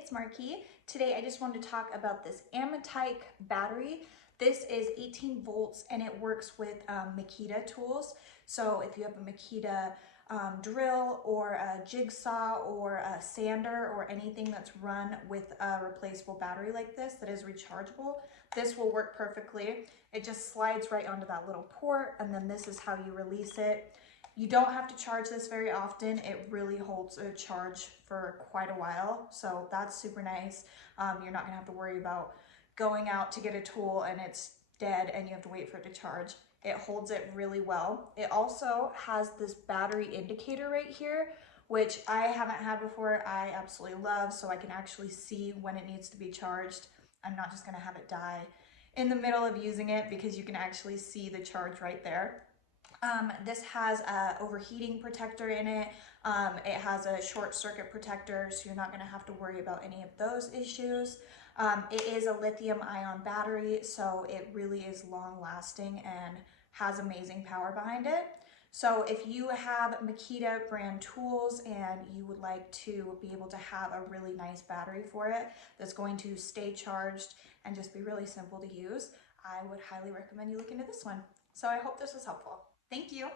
it's Marquis. Today I just wanted to talk about this Amityke battery. This is 18 volts and it works with Makita tools. So if you have a Makita drill or a jigsaw or a sander or anything that's run with a replaceable battery like this that is rechargeable, this will work perfectly. It just slides right onto that little port, and then this is how you release it. You don't have to charge this very often. It really holds a charge for quite a while, so that's super nice. You're not gonna have to worry about going out to get a tool and it's dead and you have to wait for it to charge. It holds it really well. It also has this battery indicator right here, which I haven't had before. I absolutely love, so I can actually see when it needs to be charged. I'm not just gonna have it die in the middle of using it because you can actually see the charge right there. This has a overheating protector in it. It has a short circuit protector, so you're not going to have to worry about any of those issues. It is a lithium ion battery, so it really is long lasting and has amazing power behind it. So if you have Makita brand tools and you would like to be able to have a really nice battery for it that's going to stay charged and just be really simple to use, I would highly recommend you look into this one. So I hope this was helpful. Thank you.